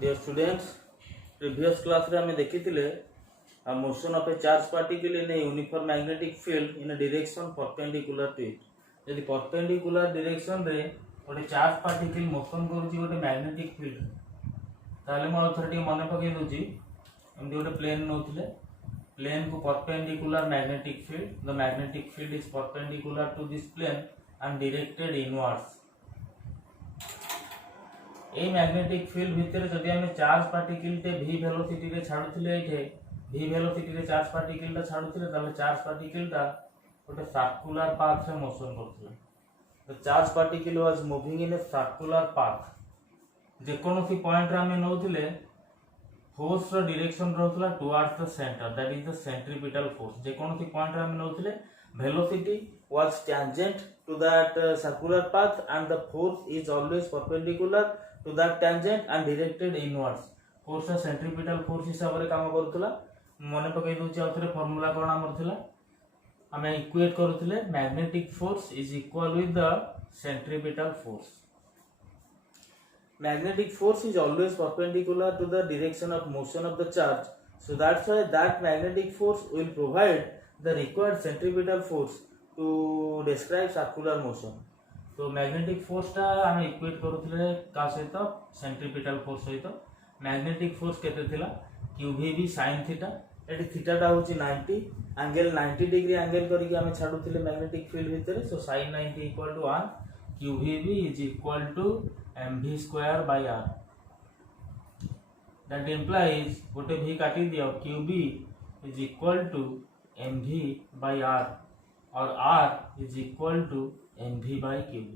Dear students, previous class रे हमें देखी motion of a charged particle in a uniform magnetic field in a direction perpendicular to it. यदि perpendicular direction रे गोटे charged particle motion करूची गोटे magnetic field ताले मैं थोड़ा टिके मन पकई दूची एमती गोटे प्लेन नौथिले प्लेन को perpendicular magnetic field, the magnetic field is perpendicular to this plane and directed inwards. এই ম্যাগনেটিক ফিল্ড ভিতরে যদি আমি চার্জ পার্টিকেলটে ভি ভেলোসিটি রে ছাড়ুଥିଲେ এইঠে ভি ভেলোসিটি রে চার্জ পার্টিকেলটা ছাড়ুଥିଲେ তাহলে চার্জ পার্টিকেলটা গোটে সার্কুলার পাথ রে মোশন করছিল the charge particle was moving in a circular path যে কোনসি পয়েন্ট রে আমি নউଥିଲେ ফোর্স র ডিরেকশন রহুতলা towards the centre that is the centripetal force जे कोनसि पॉइंट रे আমি নউଥିଲେ velocity was tangent to that circular path and the force is always perpendicular to that tangent and directed inwards. Force centripetal force हिसाब रे काम करथला मने पकई दोची आउथरे formula कोन हमर थिला हमें equate करथले magnetic force is equal with the centripetal force. Magnetic force is always perpendicular to the direction of motion of the charge, so that's why that magnetic force will provide the required centripetal force to describe circular motion. तो magnetic force टा हम equate करूथिले का सहित centripetal force सहित magnetic force केते थिला क्यूवीबी sin theta eighty theta टा होची 90 एंगल 90 डिग्री एंगल करिके हम छाडुथिले मैग्नेटिक फील्ड भितरे so sin 90 equal to 1 qvb is equal to mv square by r that implies गोटे v काटी दियो qb is equal to mv बाय r और r is equal to mv by qb.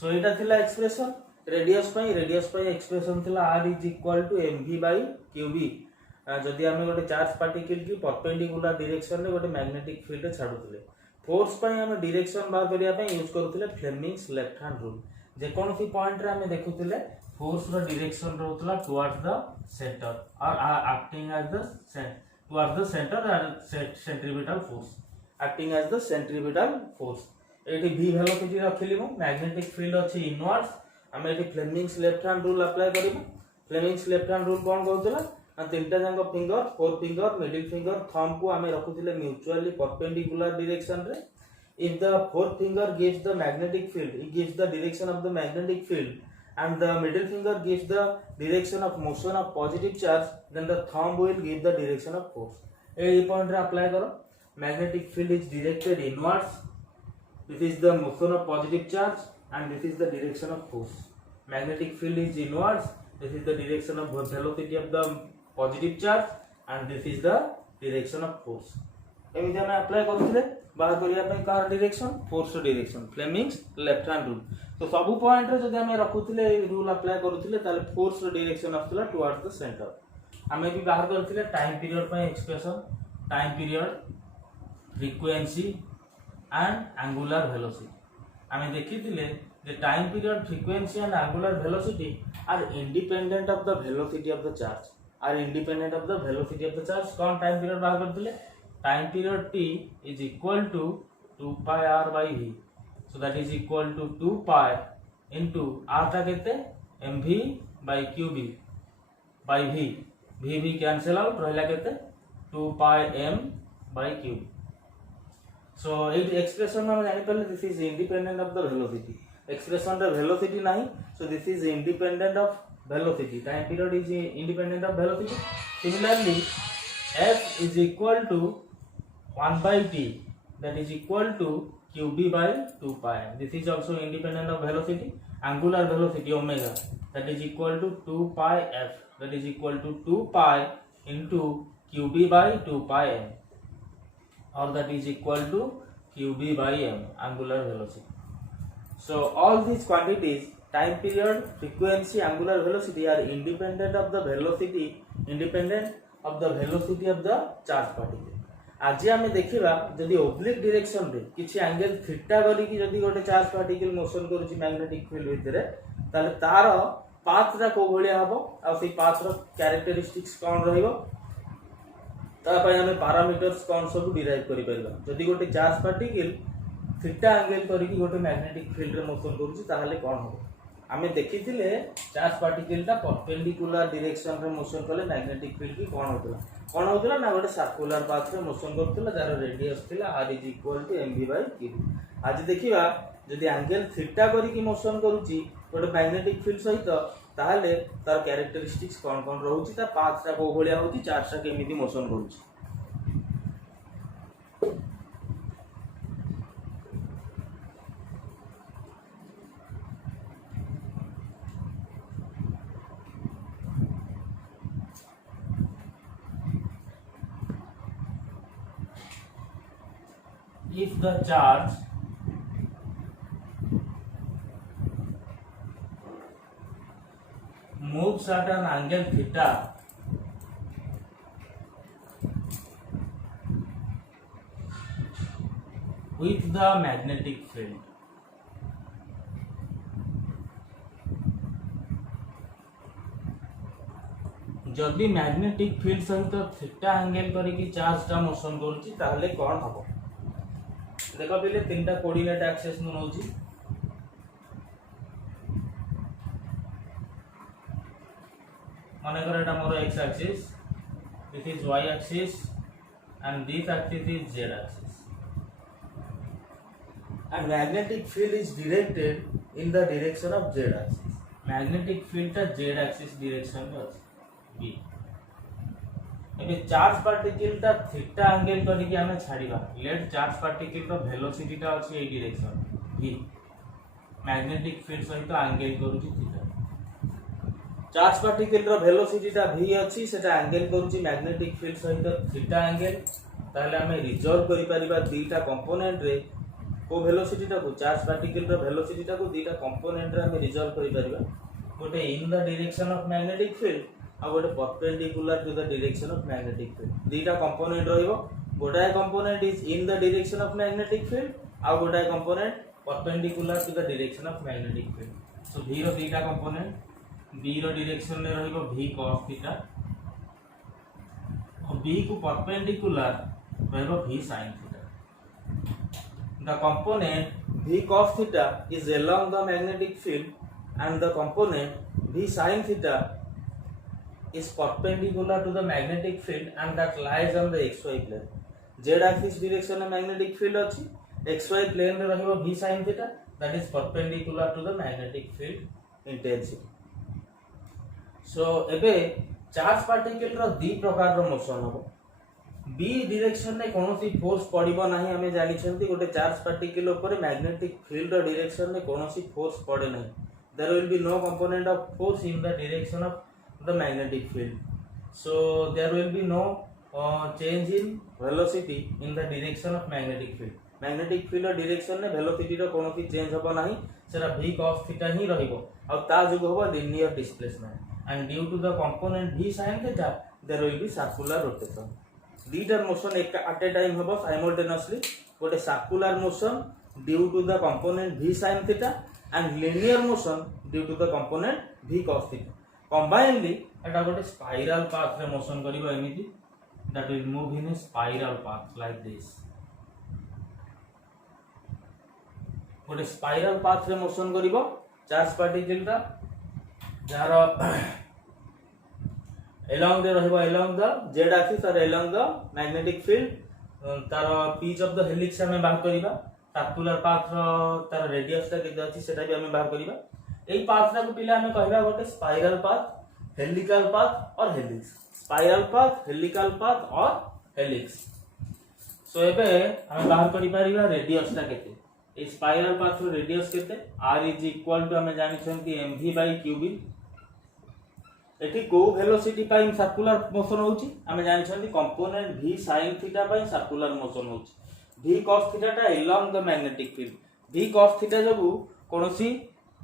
So एटा थिला expression radius पई expression थिला r is equal to mv by qb. जदि हम गोटे चार्ज पार्टिकल की परपेंडिकुलर डायरेक्शन रे गोटे मैग्नेटिक फील्ड रे छाडुथिले फोर्स पई हम डायरेक्शन बाहर करिया पई यूज करूथिले फ्लेमिंग्स लेफ्ट हैंड रूल जे कोनसी पॉइंट रे हम देखुथिले फोर्स रो डायरेक्शन रहउतला टुवर्ड्स द सेंटर और acting as the towards the center and centripetal force acting as the centripetal force eighty v velocity रखिली मु मैग्नेटिक फील्ड अछि इनवर्ड्स हम eighty Fleming's left hand rule apply करिबा Fleming's left hand rule कोन कहउतला तीनटा जंग finger four finger middle finger thumb को हमें रखुथिले mutually perpendicular direction रे if the fourth finger gives the magnetic field it gives the direction of the magnetic field and the middle finger gives the direction of motion of positive charge then the thumb will give the direction of force A point रे apply करो magnetic field is directed inwards this is the motion of positive charge and this is the direction of force magnetic field is inwards this is the direction of velocity of the positive charge and this is the direction of force एमिति हम apply करथिले बाहर करिया पे car direction force direction Fleming's left hand rule तो सब point रे जदि हम रखुथिले रूल अप्लाई करूथिले ताले फोर्स डायरेक्शन आस्तला टुवर्ड्स द सेंटर हमें भी बाहर करथिले टाइम पीरियड पे expression time period frequency and angular velocity हमें देखिथिले जे time period frequency and angular velocity are independent of the velocity of the charge कौन टाइम पीरियड बाहर करथिले time period t is equal to 2 pi r by v so that is equal to 2 pi into r टा केते mv by qb by v v cancel out रहला केते 2 pi m by qb so A expression में हम जानि पले this is independent of the velocity expression the velocity नाही so this is independent of velocity time period is independent of velocity similarly f is equal to 1 by t that is equal to qb by 2 pi this is also independent of velocity angular velocity omega that is equal to 2 pi f that is equal to 2 pi into qb by 2 pi m or that is equal to qb by m angular velocity so all these quantities time period frequency angular velocity are independent of the velocity of the charge particle आज आम देखा जदि oblique direction रे किछि angle theta करी कि जदि गोटे चार्ज पार्टिकल मोशन करूची मैग्नेटिक फील्ड भितरे ताले तार पाथ रा को भलिया हबो आ से पाथ रो कैरेक्टरिस्टिक्स कोन रहिबो ता पय हम पैरामीटर्स कोन सब डिराइव करि परबा जदि गोटे चार्ज पार्टिकल थीटा एंगल करी कि गोटे मैग्नेटिक फील्ड रे मोशन करूची ताले कोन हबो आमे देखिथिले चार्ज पार्टिकल टा परपेंडिकुलर डायरेक्शन रे मोशन कले मैग्नेटिक फील्ड की कोन होतला ना गोटे सर्कुलर पाथ रे मोशन करतला जार रेडियस थिला r mv/q। आज देखिबा जदि एंगल थीटा करी की मोशन करूची गोटे मैग्नेटिक फील्ड सहित ताहले तार कैरेक्टरिस्टिक्स कोन कोन रहउची ता पाथ टा को भलिया होती चार्ज टा केमिति मोशन करूची। If the charge moves at an angle theta with the magnetic field, जदि मैग्नेटिक फील्ड सहित थीटा एंगल करिकी चार्ज टा मोशन करूची ताहले कोन हबो। देखो पहले तीनटा कोऑर्डिनेट एक्सिस नु नउची माने कर एटा मोर x axis, this is y axis and this axis is z axis and magnetic field is directed in the direction of z axis. Magnetic field ता z एक्सिस डायरेक्शन में अछि b। एबे charge particle ता theta angle करी हमें छाड़ीबा। Late charge particle रो velocity ता अछि ए direction v, magnetic field सहित एंगल करूची थीटा। चार्ज पार्टिकल रो वेलोसिटी ता v अछि सेटा एंगल करूची मैग्नेटिक फील्ड सहित थीटा एंगल। ताहले हमें रिजॉल्व करि परिबा दीटा कंपोनेंट रे को वेलोसिटी ता को चार्ज पार्टिकल रो वेलोसिटी ता को दीटा कंपोनेंट रे हमें रिजॉल्व करि परिबा। गोटे in the direction of magnetic field आ गोटे perpendicular to the direction of magnetic field. दीटा कंपोनेंट रहिबो, गोटाय component is in the direction of magnetic field आ गोटाय component perpendicular to the direction of magnetic field. So v रो दीटा component, b रो डायरेक्शन रे रहिबो v cos थीटा और b को परपेंडिकुलर रहिबो v sin theta. The component v cos theta is along the magnetic field and the component v sin theta is perpendicular to the magnetic field and that lies on the xy plane। z axis direction में magnetic field अछि, xy plane रे रहिबो v sin theta that is perpendicular to the magnetic field intensity। so एबे charge particle रो दी प्रकार रो motion हो। b direction रे कोनोसी force पडिबो नाही, हमें जानि छंती गोटे चार्ज पार्टिकल ऊपर मैग्नेटिक फील्ड रो डायरेक्शन रे कोनोसी फोर्स पड़े नाही। there will be no component of force in the direction of the magnetic field, so there will be no change in velocity in the direction of magnetic field। magnetic field direction ने velocity रो कोनोसी change होबो नाही, सेरा v cos theta ही रहिबो और ता जुग होबो linear displacement and due to the component v sin theta there will be circular rotation। दीटा मोशन एक at a time होबो simultaneously, गोटे circular motion due to the component v sin theta and linear motion due to the component v cos theta। combinedly eta gote spiral path re motion karibo emiti, that will move in a spiral path like this। gote spiral path re motion karibo charge particle ta jar along the rahibo along the z axis or along the magnetic field tar pitch of the helix ame bahar kariba। Circular path रो तार radius ता केते अछि सेटा भी हमें बाहर करिबा। एई पाथ रा को पिला हमें कहबा गोटे स्पाइरल पाथ, हेलिकल पाथ और helix. Spiral path, helical path और हेलिक्स। सो एबे हमें बाहर करि परिबा रेडियस ता केते। ए स्पाइरल पाथ रो रेडियस केते r इज इक्वल टू हमें जानि छंती mv/qb। एठी को वेलोसिटी पाई सर्कुलर मोशन होउची हमें जानि छंती कंपोनेंट v sin थीटा पाई सर्कुलर मोशन होउची। v cos थीटा टा along the magnetic field, v cos theta जबु कोनोसी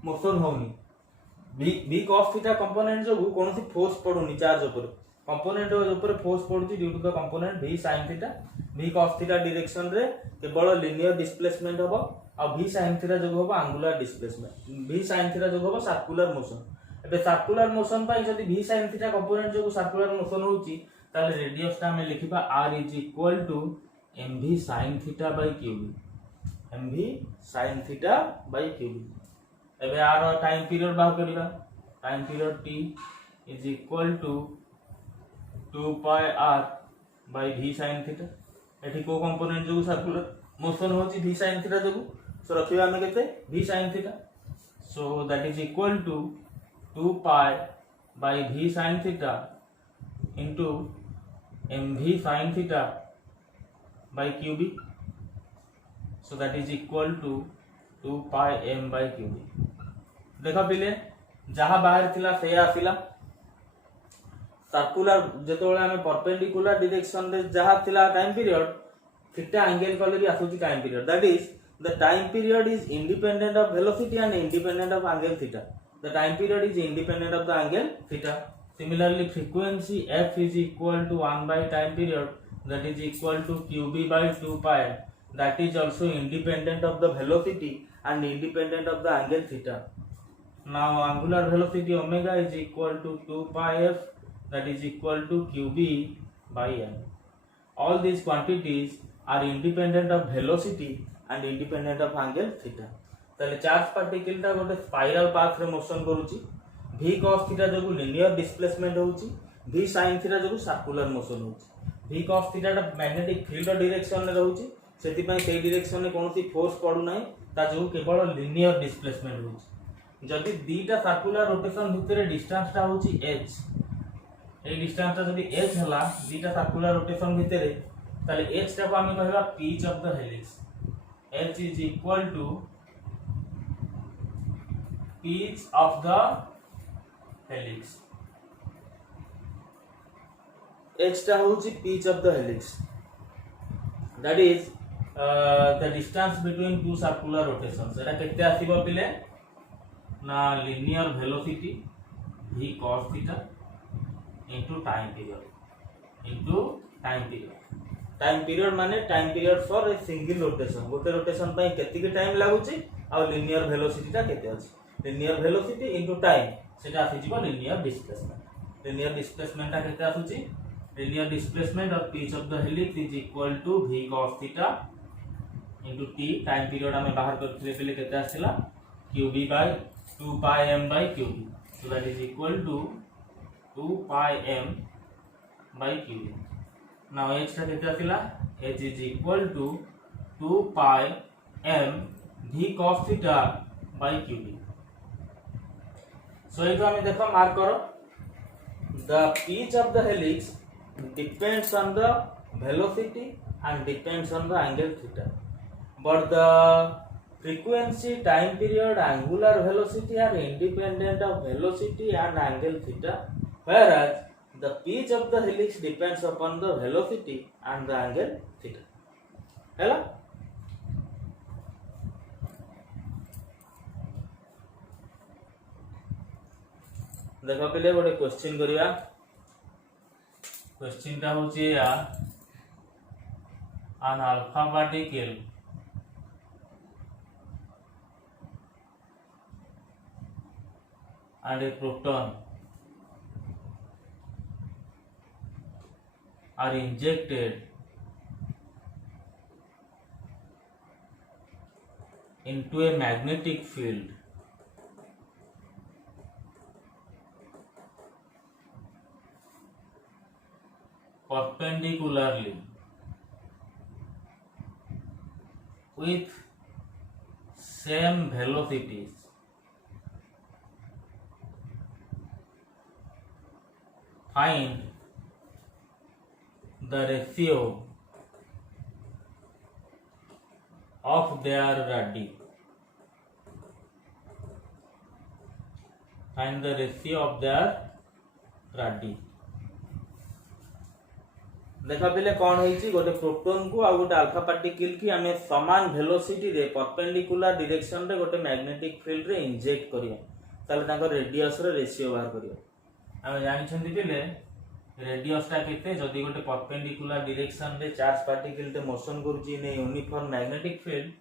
मोशन होउनी। v cos थीटा कंपोनेंट जबु कोनोसी फोर्स पडुनी चार्ज ऊपर, कंपोनेंट ऊपर फोर्स पडुची due to the component v sin theta. v cos theta direction रे केवल लिनियर डिस्प्लेसमेंट होबो और v sin थीटा जबु होबो angular displacement. v sin theta जबु होबो सर्कुलर मोशन। एबे सर्कुलर मोशन पाई जदी v sin थीटा कंपोनेंट जबु सर्कुलर मोशन होउची ताले रेडियस टा हमें लिखिबा r is equal to mv sin theta by qb। mv sin theta by qb एबे आर टाइम पीरियड बाहर करिबा time period t is equal to 2 pi r by v sin theta एठी को कंपोनेंट जो सर्कुलर मोशन होची v sin theta जो सो रखिबा हम केते v sin theta so that is equal to 2 pi by v sin theta into mv sin theta by qb so that is equal to 2 pi m by qb देखो पिले जहां बाहर थिला से आसिला सर्कुलर जेतोले हमें परपेंडिकुलर डायरेक्शन रे जहां थिला टाइम पीरियड थीटा एंगल कले भी आसुची time period that is the time period is independent of velocity and independent of angle theta the time period is independent of the angle theta similarly frequency f is equal to 1 by time period that is equal to qb by 2 pi that is also independent of the velocity and independent of the angle theta. Now angular velocity omega is equal to 2 pi f that is equal to qb by m. All these quantities are independent of velocity and independent of angle theta. ताले charge particle ता गोटे spiral path रे motion करूची v cos theta जो linear displacement होची v sin theta जो circular motion होची v cos theta ता मैग्नेटिक फील्ड डायरेक्शन रे रहूची सेति पई सेई डायरेक्शन रे कोनोसी फोर्स पडु नै ता जो केवल लिनियर डिस्प्लेसमेंट होची जदि दीटा सर्कुलर रोटेशन भितरे डिस्टेंस ता होची h ए डिस्टेंस ता जदि h हला दीटा सर्कुलर रोटेशन भितरे ताले h ता को हम कहबा pitch of the helix h is equal to pitch of the helix h टा होची pitch of the helix that is the distance between two circular rotations एटा केते आसीबो पिले ना linear velocity v cos theta into time period माने time period for a single rotation गोटे rotation पई केति के time लागुची आ linear velocity टा केते अछि linear velocity into time सेटा आसीजिबो लिनियर डिस्प्लेसमेंट ता केते आसुची linear displacement of pitch of the helix is equal to v cos theta into t time period हमें बाहर करथिले पहिले केते आसिला qb by 2 pi m by qb so that is equal to 2 pi m by qb now h ता केते आसिला h is equal to 2 pi m v cos theta by qb so ये हमें देखो मार्क करो the pitch of the helix depends on the velocity and depends on the angle theta but the frequency time period angular velocity are independent of velocity and angle theta whereas the pitch of the helix depends upon the velocity and the angle theta hello देखो पहले गोटे question करिया question टा होची या an alpha particle and a proton are injected into a magnetic field perpendicularly with same velocities find the ratio of their radii find the ratio of their radii देखा पहले कौन होईची गोटे प्रोटॉन को आ गोटे अल्फा पार्टिकल की हमें समान velocity रे परपेंडिकुलर डायरेक्शन रे गोटे मैग्नेटिक फील्ड रे इंजेक्ट करिया ताले ताको रेडियस रे रेशियो बाहर करिया हम जानि छथि पहले रेडियस ता केते जदी गोटे परपेंडिकुलर डायरेक्शन रे चार्ज पार्टिकल ते मोशन करूची ने यूनिफॉर्म मैग्नेटिक फील्ड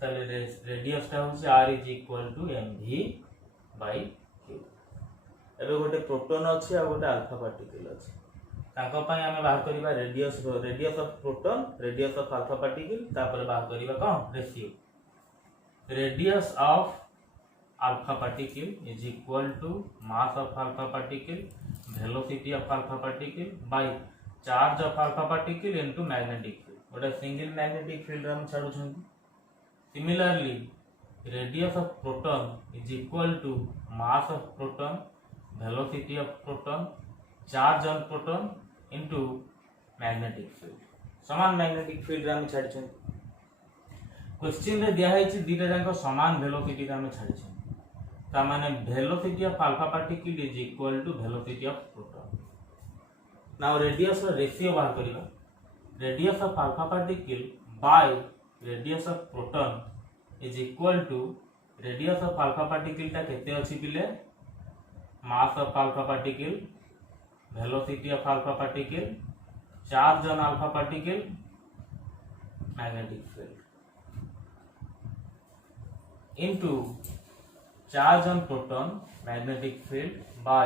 ताले रेडियस ता होची r = mv/q एबे गोटे प्रोटॉन अछि आ गोटे अल्फा पार्टिकल अछि ताको पई हमें बाहर करिबा radius of proton radius of alpha particle तापर बाहर करिबा कोन ratio radius of alpha particle is equal to mass of alpha particle, velocity of alpha particle by charge of alpha particle into magnetic field. गोटे single magnetic field हम छाड़ुछंती. Similarly, radius of proton is equal to mass of proton, velocity of proton, charge on proton into magnetic field. समान magnetic field हम छाड़ुछंती. Question रे दिया है दीटा जाक समान velocity आम छाड़ी ताने velocity of alpha particle is equal to velocity of proton. Now radius ratio बाहर करबा. Radius of alpha particle by radius of proton is equal to radius of alpha particle ता केते अछि पिले mass of alpha particle, velocity of alpha particle, charge on alpha particle, magnetic field into charge on proton, magnetic field by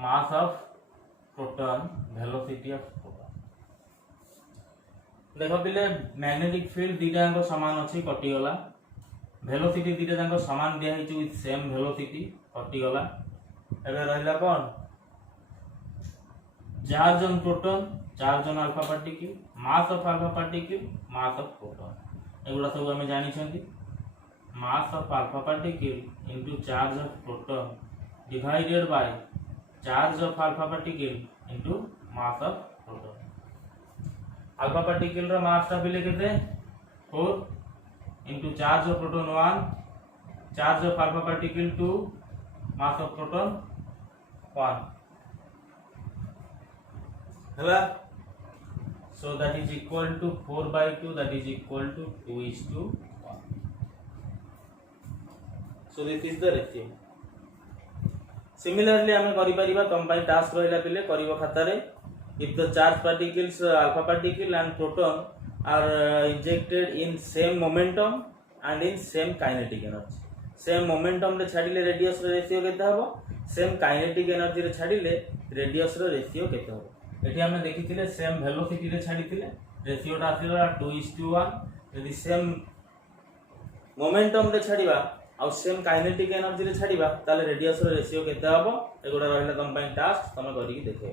mass of proton, velocity of proton. देखो पिले magnetic field दीटा जाक समान अछि कटि गला. वेलोसिटी दीटा जाक समान दिया हिच विथ सेम वेलोसिटी कटि गला. एबे रहला कोन charge on proton, charge on alpha particle, mass of alpha particle, mass of proton. एगुडा सब हम जानि छथि. Mass of alpha particle into charge of proton divided by charge of alpha particle into mass of proton. Alpha particle row mass टा बिले केते 4 into charge of proton 1, charge of alpha particle 2, mass of proton 1. हला. So that is equal to 4 by 2, that is equal to 2:1. So this is the ratio. Similarly आमे करि परिबा तम पई task रहला पिले करिवो खाता रे. If the charge particles alpha particle and proton are injected in same momentum and in same kinetic energy. Same momentum रे छाडिले radius row ratio केते हबो, सेम काइनेटिक एनर्जी रे छाडिले रेडियस रो रेशियो केते हबो. एठी हमने देखिथिले सेम वेलोसिटी रे छाडिथिले ratio टा आथिला 2:1. यदि सेम मोमेंटम रे छाडिबा आउ सेम काइनेटिक एनर्जी रे छाडिबा ताले रेडियस रो रेशियो केते हबो एगुडा रहला तम पई टास्क तमे करिकि देखो.